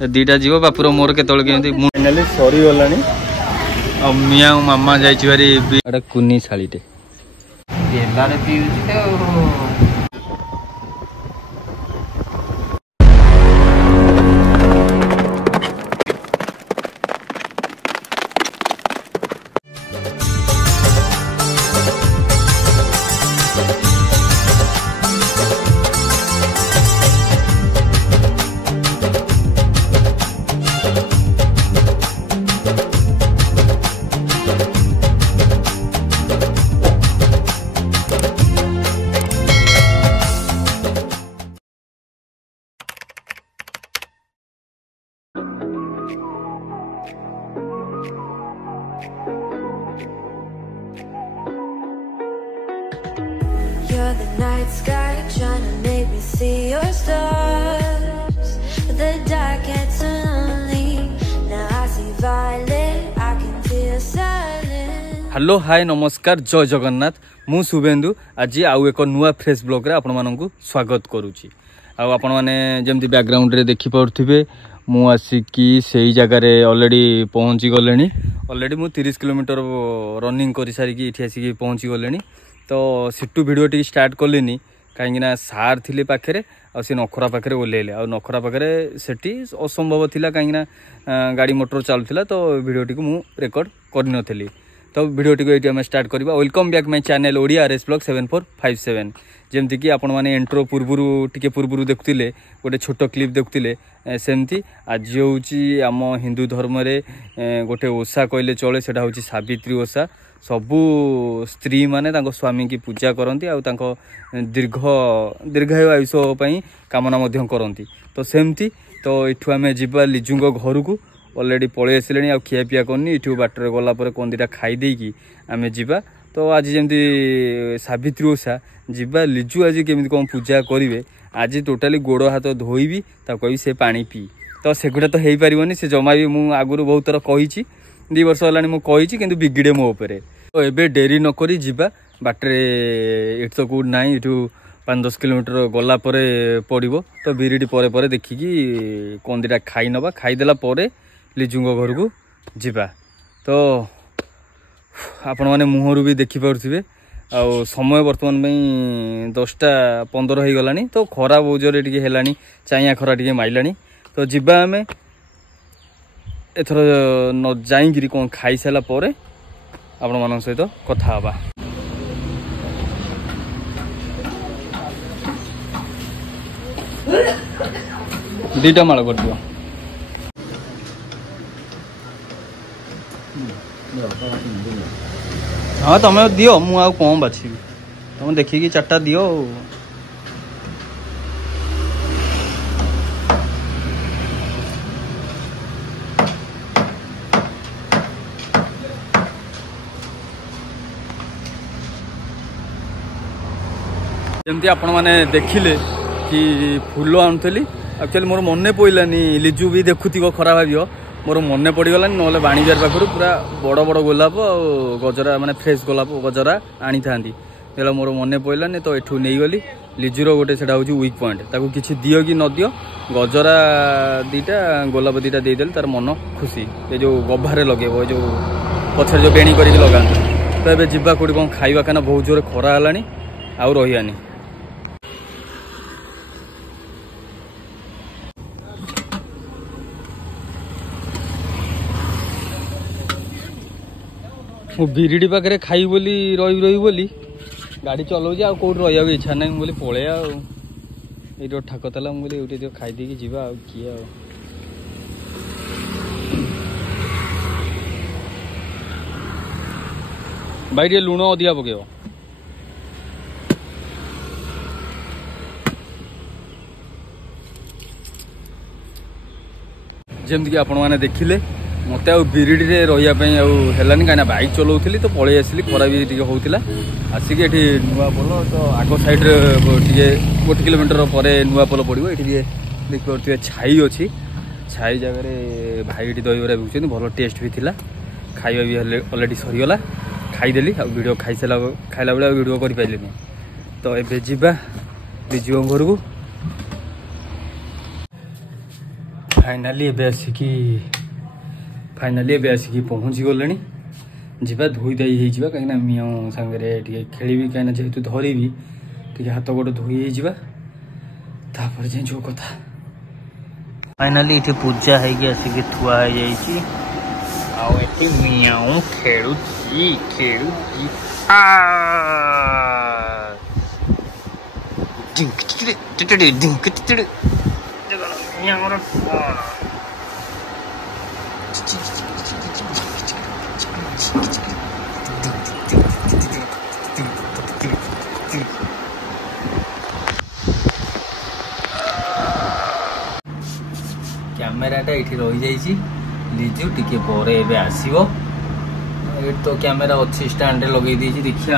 दीटा जीव बापुर मोर के फाइनाली सरी गलानी मिया मामा जारी कुनी छाड़ीटे You're the night sky trying to make me see your stars, but the dark gets so lonely. Now I see violet, I can feel silence. Hello hi नमस्कार जय जगन्नाथ मु शुभेन्दु आज आउ एक नुआ फ्रेश ब्लॉग रे आपण माननकु स्वागत करूची। आपण माने जेमती बैकग्राउंड रे देखि पड़थिबे मु आसिकी सेही जगह रे ऑलरेडी पहुंची गलेनी। ऑलरेडी मु 30 किलोमीटर रनिंग करि सारी की इठी आसिकी पहुंची गलेनी। तो सिट्टू वीडियो टी स्टार्ट कलेनी कहीं सार थिले पाखे आ नखरा पाखे ओह्लैले आ नखरा पाखे सेठी असंभव थिला कहीं गाड़ी मोटर चलुला तो वीडियो टी मु रेकर्ड करनी। तो वीडियो टी ये आम स्टार्ट करवा। Welcome back my channel Odia RS blog 7457। जमती कि आपण मैंने इंट्रो पूर्वर टिके पूर्वर देखुले गोटे छोट क्लिप देखुले सेमती आज हूँ आम हिंदू धर्म रे गोटे ओषा कहले चले सेटा हूँ सावित्री ओषा। सबू स्त्री माने तांको स्वामी की पूजा करती दीर्घायु आयुष कामना मध्य करती। तो सेमती तो इठू आम जीवा लिजुंग घर को ऑलरेडी पलि आसिले आ खिया पिया करनी इठू बाटर गलापर कौन दीटा खाईदेकी आम जीवा। तो आज जमी सावित्री ओषा जीवा लिजु आज केमी कौन पूजा करेंगे आज टोटाली गोड़ हाथ धोईबी कही से पानी पी। तो सेगुड़ा तो हो पारनि से जमा भी मुझे आगुरी बहुत थर कही 2 वर्ष है कि बिगिड़े मो उपरे। तो एबे डेरी नक जीवा बाटरे इट तो कौट ना इठू 5-10 किलोमीटर गला पड़ो। तो बिरिडी परे परे देखिकी कौन दीटा खाई नवा खाईदेला लिजुंग घर को जीवा। तो आपण मैंने मुहर भी देखिपे आ समय बर्तमान में 10:15 हो गलानी। तो खरा बहुत जोरे टी है चाइया खरा टी माइलानी। तो जीवा आम एथर न जाइकी कौन खाई सारा पर आपण मान सहित कथा हवा। दीटा माल कर दियो। हाँ तुम दियो मु आ कौन बाछी तुम देखिकी 4टा दियो। जमती आपण मैंने देखिले कि फूल आणुली एक्चुअली मोर मन पड़ानी लिजु भी देखुव खरा भाव मोर मन पड़गलानी ना बाणीजार पाखर पूरा बड़ बड़ गोलाप गजरा माने फ्रेश गोलाप गजरा आनी था मोर मन पड़ानी। तो एठू नहीं गली लिजुर गोटे से वीक पॉइंट ताकू किसी दियो कि न दियो गजरा 2टा गोलाप 2टा देदेल तार मन खुशी ये जो गभारे लगे जो पछे जो बेणी कर लगा। तो ये जीवा कौटी कौन खाइबा कहीं बहुत जोर खरा है आउ रही मु बिरिडी पाखे खाई बोली रही बोली गाड़ी चलाऊँ आ कौट रहा इच्छा ना बोली पलि ये ठाक था मुझे खाईदे जीवा किए भाई टे लुण अधिका पकेब। जमती कि आपण मैंने देखिले मत बिरिडी रे रही कहीं बाइक चलाऊली तो पलि आसिली खरा भी टी होता आसिक ये नुआ पोल। तो आग साइड टे 1 किलोमीटर पर नुआ पोल पड़ो ये देखिए छाई अच्छी छाई जगह भाई दहीबरा बिकुं भल टेस्ट भी थिला खाଇବା भी ऑलरेडी सरीगला खाईदेली वीडियो खाइला बेले वीडियो कर पारे। तो ये जीवा लिजु घर को फाइनाली एबे आसिकी पहुँची गले जीवा धोई दाई हो कहीं मियाँ सांगे खेली कहीं जेहेतु धरबी टे हाथ गोड़ धोई तापर जाए जो कथा फाइनाली ये पूजा है आसिकी थुआ है मियाँ खेलुची कैमेराटा ये रही जाइए लिजु टिके पर एबे आसीबो ये तो कैमेरा अच्छी स्टैंड लगे दीजिए देखिए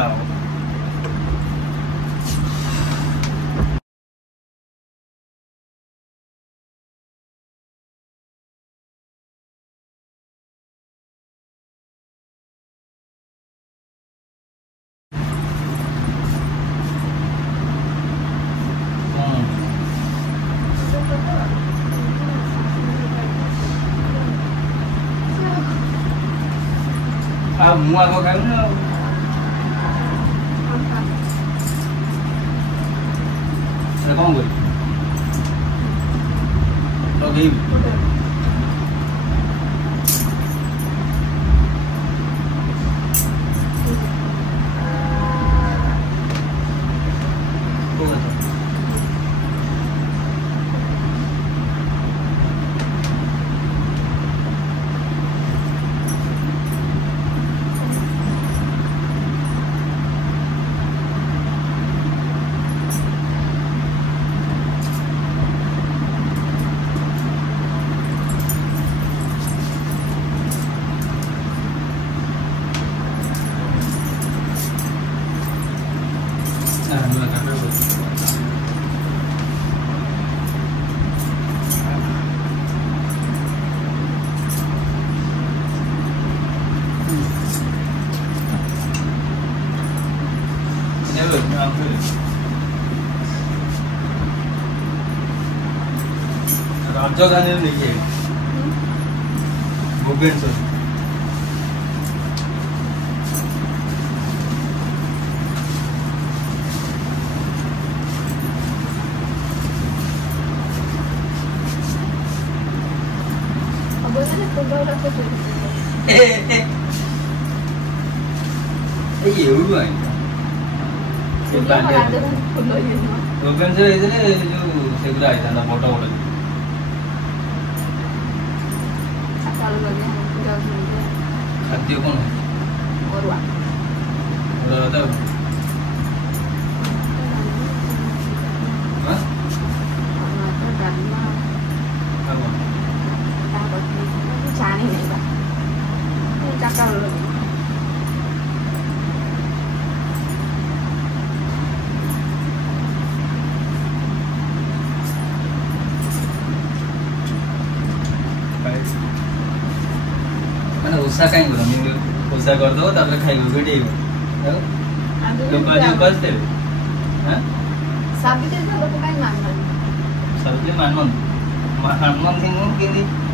मुआ को खाऊ ना कौन कर राजधानी देखिए भुवनेश्वर भुवनेश्वर सेगुरा आईता बड़ बड़ खाद्य कौन उषा कहीं उषा करदे खाइब भिड़ लोक आज उपास देवे सबके मानती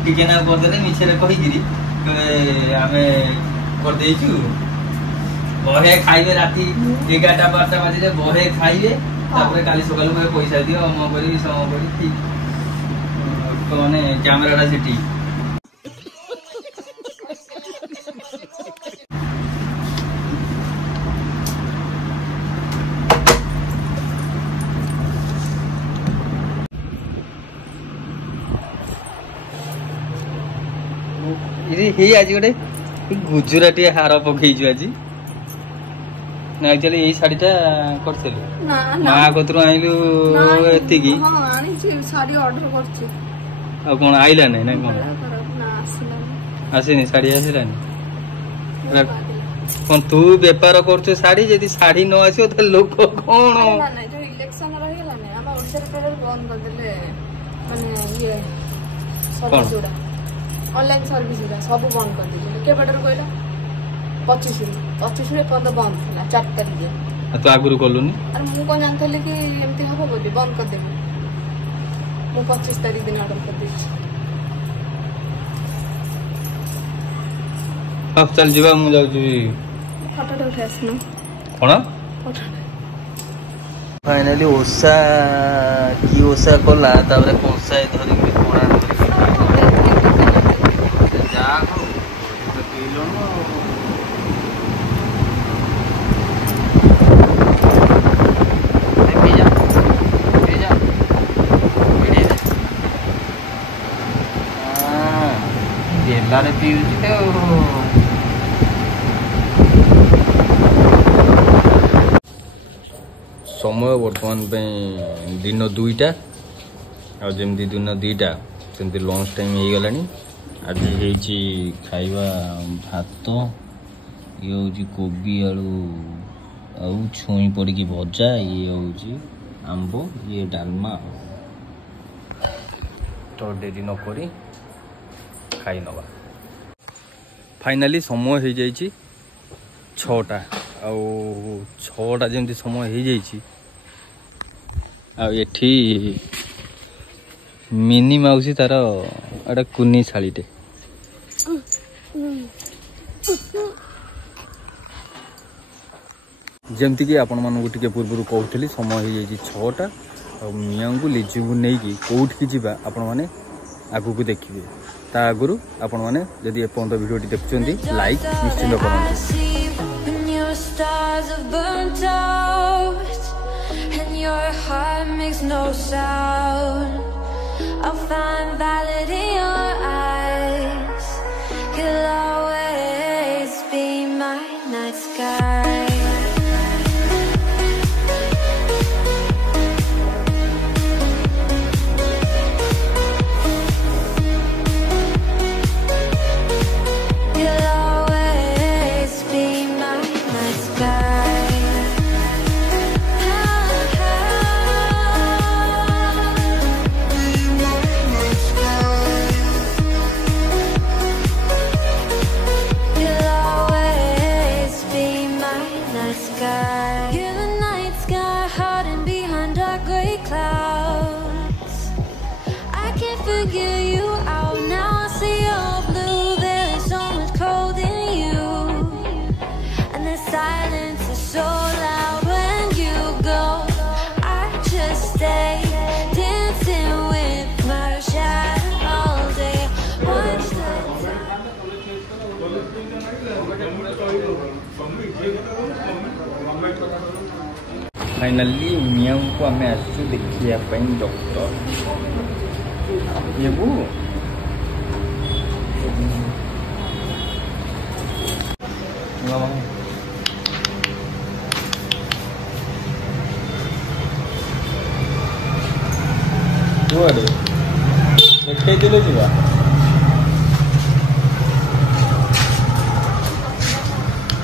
टिके ना करदे मिछे कहीकि आम करदेचु बहे खाइबे राति 11-12 बजे बहे खाइबे काली सकाल पैसा दियो अम करी सम करी ठीक माने कैमेराटा सेठी आज गोटे गुजराती हार पकई आज ना एक्चुअली यही शाढ़ीटा करथिलु मां कतरु आइलु एतिकी शाढ़ी ऑर्डर करछि आ कोन आइला नै ना कोन आसीनी शाढ़ी आसिलानी कोन तू व्यापार करछु शाढ़ी यदि शाढ़ी न आसियो त लोक कोन ना जो इलेक्शन रहि गेला नै हम ओडिसा रे बंद कर देले माने ये सर्विस उडा ऑनलाइन सर्विस उडा सब बंद कर देले के बडर कहला 25 रे बंद थिला 4 तारिख तो आगुरु कलुनी अरे मु कोन जानथले कि एमती हबो बोली बंद कर देबे मु 25 तारिख दिन ऑर्डर कर देछि चल जीवा मु जाऊ फटोटा उठे आसनु कौन फाइनाली ओसा की ओसा कला तापर कंसाए धरी कोणा जा पीलो गेलारे पीऊँ तो समय बर्तमान दिन 2टा आमती दिन 2टा सेमती लंच टाइम हो गला आज खाइबा भात ये हूँ कोबी आलू आउ छुई पड़ी भजा ये हूँ आंब ये डालमा तो डेरी नक खाई नवा फाइनाली समय हो जाए 6टा आउ 6टा जमी समय हो जाए एठी मिनी माउसी तार एटा कुनी शाड़ीटे जमती कि आपण मानू टिके पूर्व कहूली समय हो जाए 6टा आ मियाँ को लिजू को नहीं कौटी जावा आपण मैंने आगू को देखिए ता आगु आपण मैंने जदि एपर्यंत वीडियो देखुं लाइक निश्चिंत करें stars have burnt out and your heart makes no sound. I'll find valid in your eyes. You'll always be my night sky. Finally मियाँ को आम आसु देखा डॉक्टर ये वो देखते दिलो जीवा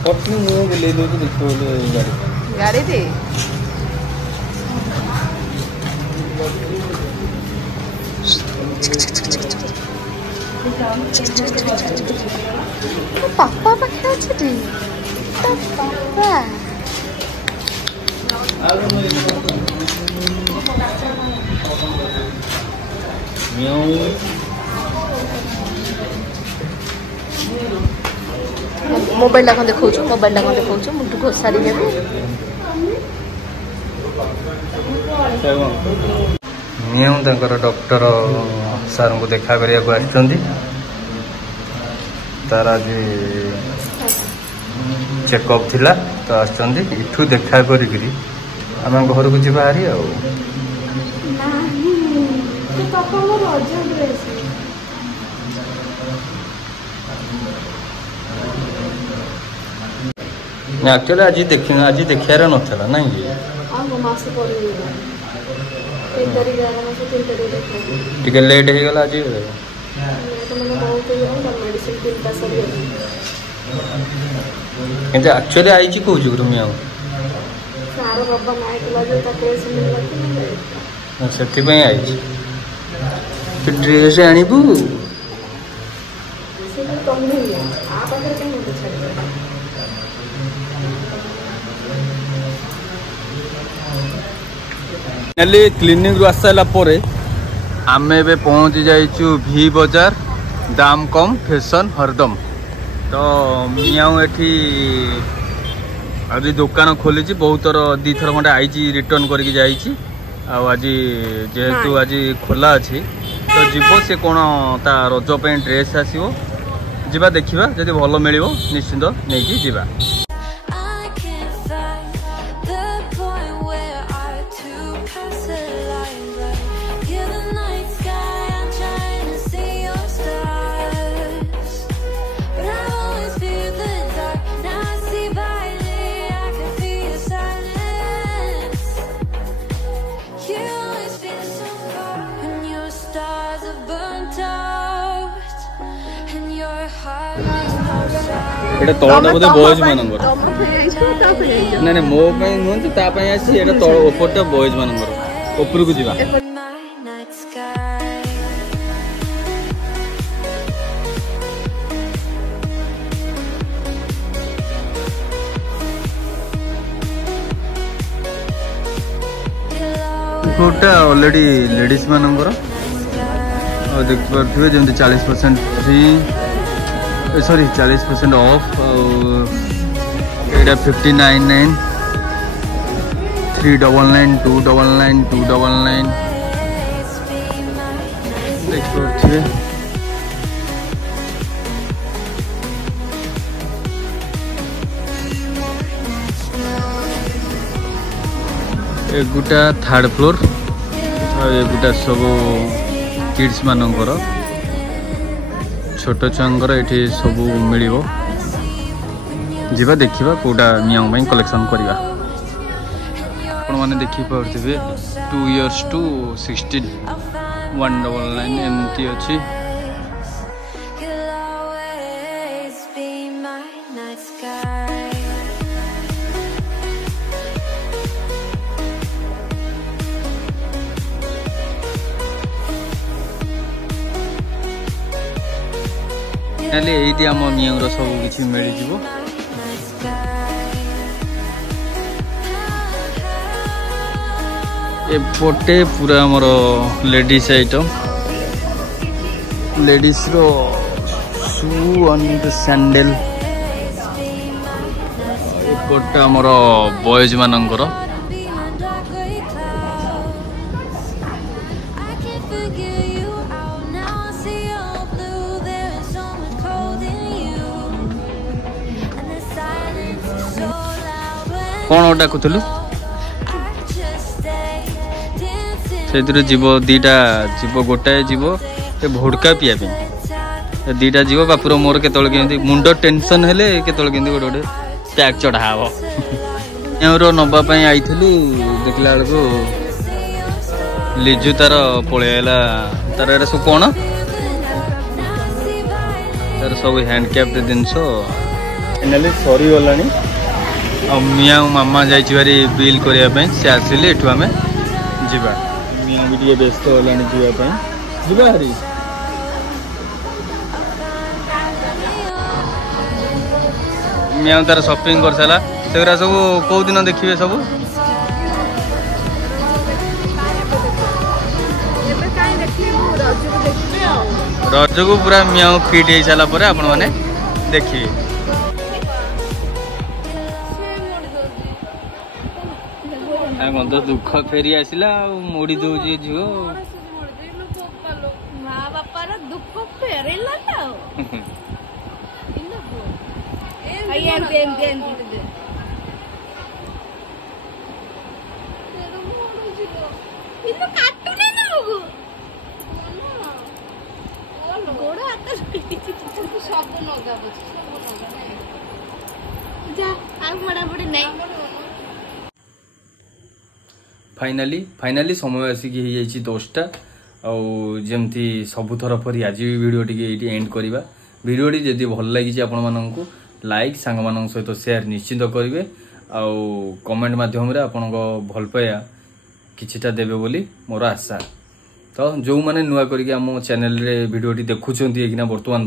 पटनी मुँह बुले दो तो देखो गाड़ी गाड़ी थी पापा पाखे अच्छी पापा मोबाइल टा देखो मोबाइल टा देखो मुझे घोषारी मियाँ डॉक्टर सार को देखा करने तार आज चेकअप थिला तो आठू देखा करी आम घर को जीवा हारी एक्चुअली आज देखार नाला ना टे लेट हो गला आज एक्चुअली आई कौ जुगु मियाँ से आई ड्रेस आणबू क्लिनिक रू आसाला आम ए पहुँची जाइचु भी बाजार दाम कम फैशन हरदम तो मियाँ एठी आज दुकान खोली बहुत थर 2 थर खंडे आई रिटर्न करके जाइए आज जेहेतु आज खोला अच्छी तो जीव से कौन ता रज पे ड्रेस आसो जीवा देखा जब भल मिल निश्चिंत नहीं जीवा I can't find the point where I two pass the line, but you're the night sky. I'm trying to see your stars, but I always fear the dark. Now I see violet, I can feel your silence. You always feel so far when your stars are burnt out and your heart makes no sound. এটা তলটা বোধ boys মানଙ୍କର না না ମୋ ପାଇଁ ନୁହନ୍ତି ତା ପାଇଁ ଆସିଛି ଏଟା ତଳ ଉପରଟା ବଏଜ ମାନଙ୍କର ଉପରକୁ ଯିବା My night sky. Quota already ladies ମାନଙ୍କର ଆଉ ଦେଖି ପାରୁଥିବେ ଯେମିତି 40% ଫ୍ରି सॉरी 40% ऑफ एटा 59.9 399 299 299 देख पार्थिवे एगुटा 3rd फ्लोर एगुटा सब किड्स मानकर छोट छुआंकर ये सब मिल जा देखा कौटा मियाँ कलेक्शन करवा आपण मैंने देखी पारे 2 years to 16 199 एमती अच्छी You'll always be my night sky. ये आम मियाँ सब किसी मिल जा एपटे पूरा आमर लेडीज आइटम लेडीज रो शू एंड सैंडल एपटे आमर बॉयज मानकर कौन डाकुलु से जीव दीटा जीव गोटाए जीव भोड़का पीया दीटा जीव बापुर मोर के मुंड टेंशन हेले के गोटे गोटे पैक चढ़ाव नवापाई आई देखला बेलू लिजु तार पलैला तार एरा सब कौन तार सब हैंडक्राफ्ट जिनस फाइनाली सरी गला मियाँ मामा जारी बिल करने से आसिले एठू आम जा मियाँ भी टे व्यस्त होगा हरी मियाँ तार शॉपिंग कर सारा से सब कौ दिन देखिए सब रज को पूरा मियाँ फिट हो सारा पर आपण मैंने देखिए तो दुख फेरी आसला मोड़ी दौजी झील माँ बापार दुख फेरला सब नगा पढ़ापढ़ी नहीं फाइनाली समय आसिक 10टा आमती सबुथर परी आज भी वीडियो टी एंड करवा वीडियो जदि भल लगी आपण मानू लाइक सांग मान सहित शेयर निश्चित करेंगे आउ कमेंट मध्यम आपण भल पाया किछिटा देबे बोली मोर आशा तो जो मैंने नुआ करके आम चैनल रे वीडियो देखुं एक बर्तमान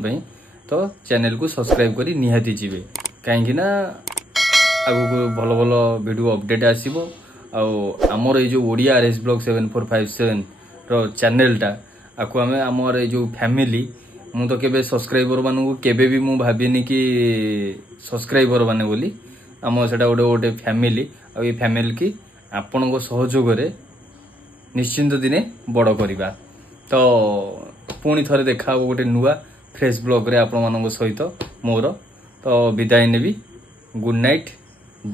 तो चैनल को सब्सक्राइब करी निहाती जीवे कहीं आगु भल भल वीडियो अपडेट आसीबो आमर ये जो ओडिया RS ब्लॉग 7457 रो चैनलटा आपको आम आमर जो फैमिली ମୁଁ ତ କେବେ ସବସ୍କ୍ରାଇबर ମାନଙ୍କୁ କେବେ ବି ମୁଁ ଭାବିନି କି ସବସ୍କ୍ରାଇबर ମାନେ ବୋଲି ଆମ ସେଟା ଗୋଟେ ଫ୍ୟାମିଲି ଆଉ ଏ ଫ୍ୟାମିଲି କି ଆପଣଙ୍କ ସହଯୋଗରେ ନିଶ୍ଚିନ୍ତ ଦିନେ ବଡ଼ କରିବା। ତ ପୁଣି ଥରେ ଦେଖା ହେବ ଗୋଟେ ନୂଆ ଫ୍ରେଶ ବ୍ଲଗରେ ଆପଣମାନଙ୍କ ସହିତ ମୋର। ତ ବିଦାୟ ନେବି। Good night.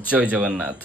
ଜୟ ଜଗନ୍ନାଥ।